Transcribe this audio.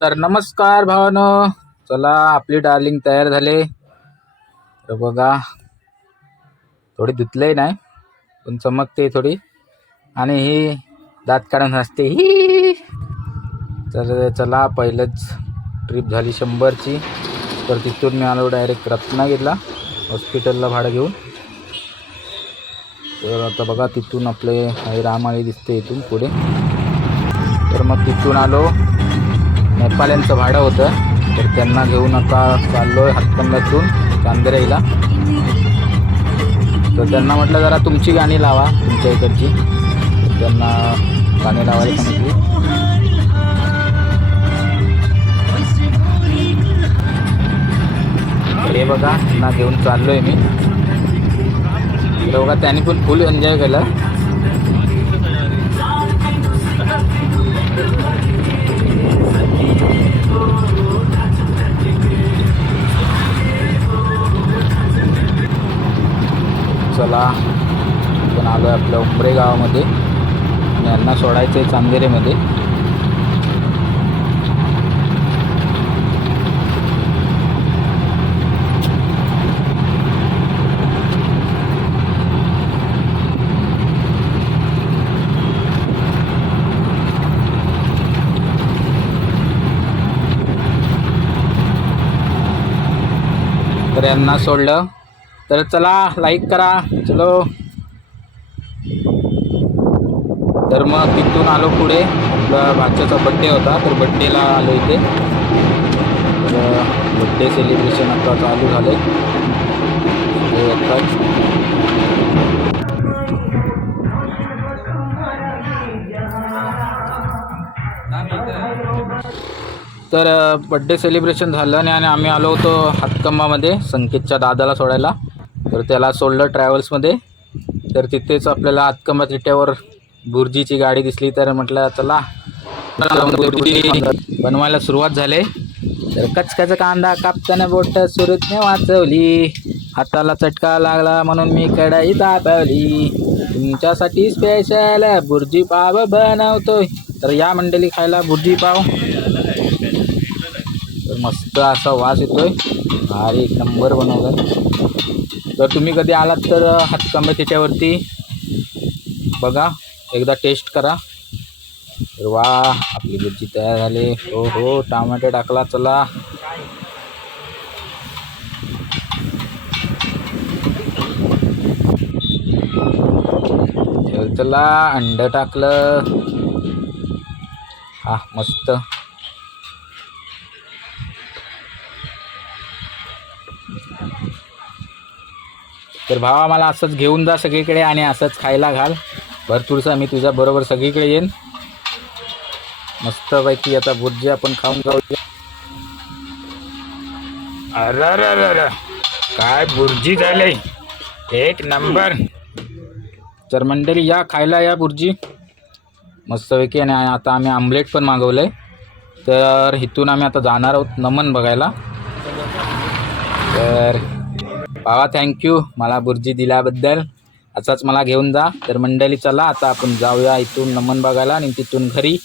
तर नमस्कार भावानो, चला आपली डार्लिंग तयार झाले. तर बघा, थोडी धुतले नाही पण चमकते थोडी, आणि ही दात काढून हसते ही. तर चला, पहिलंच ट्रिप झाली 100ची. तर तिथून मी आलो डायरेक्ट रत्नागिरीला, हॉस्पिटलला भाडं घेऊन. तर आता बघा, तिथून आपले रामाळी दिसते इथून पुढे. तर मग तिथून आलो, नेपाळ्यांचं भाडं होतं, तर त्यांना घेऊन आता चाललो आहे हातकणंगल्यातून चांदेराईला. तर त्यांना म्हटलं जरा तुमची गाणी लावा, तुमच्या इकडची. तर त्यांना गाणी लावायला सांगितली. हे बघा, त्यांना घेऊन चाललो आहे मी. तर बघा, त्यांनी पण फुल एन्जॉय केलं. चला, आपण आलो आहे आपल्या उमरे गावामध्ये आणि यांना सोडायचं आहे चांदेरेमध्ये. तर यांना सोडलं. तर चला, लाईक करा, चलो. तर मग तिथून आलो पुढे. आपला भाच्याचा बड्डे होता, तर बड्डेला आलो इथे. तर बड्डे सेलिब्रेशन आता चालू झालं तर बड्डे सेलिब्रेशन झालं आणि आम्ही आलो होतो हातकंबामध्ये संकेतच्या दादाला सोडायला. तर त्याला सोडलं ट्रॅव्हल्समध्ये. तर तिथेच आपल्याला हातकंबा तिट्यावर बुर्जीची गाडी दिसली. तर म्हटलं चला, बनवायला सुरुवात झाली. तर कचकच कांदा कापताना बोट सुरतने वाचवली, हाताला चटका लागला म्हणून मी कढई तापवली, तुमच्यासाठी स्पेशल बुर्जी पाव बनवतोय. तर या मंडळी खायला बुर्जी पाव. तर मस्त असा वास येतोय, भारी एक नंबर बनवलाय. तर तुम्ही कधी आलात तर हातकंबा तिट्यावरती बघा, एकदा टेस्ट करा. तर वा, आपली बुर्जी तयार झाली. हो हो, टमाटे टाकला. चला, चला, अंड टाकलं. हा, मस्त. तर भावा, मला असंच घेऊन जा सगळीकडे आणि असंच खायला घाल भरपूरसा. मी तुझ्या बरोबर सगळीकडे येईन. मस्तपैकी आता बुर्जी आपण खाऊन जाऊया. अरे, काय बुर्जी झाले, एक नंबर. तर मंडळी, या खायला, या बुर्जी मस्तपैकी. आणि आता आम्ही आमलेट पण मागवलं आहे. तर इथून आम्ही आता जाणार आहोत नमन बघायला. तर भावा, थँक्यू मला बुर्जी दिल्याबद्दल. असाच मला घेऊन जा. तर मंडळी, चला आता आपण जाऊया इथून नमन बघायला आणि तिथून घरी.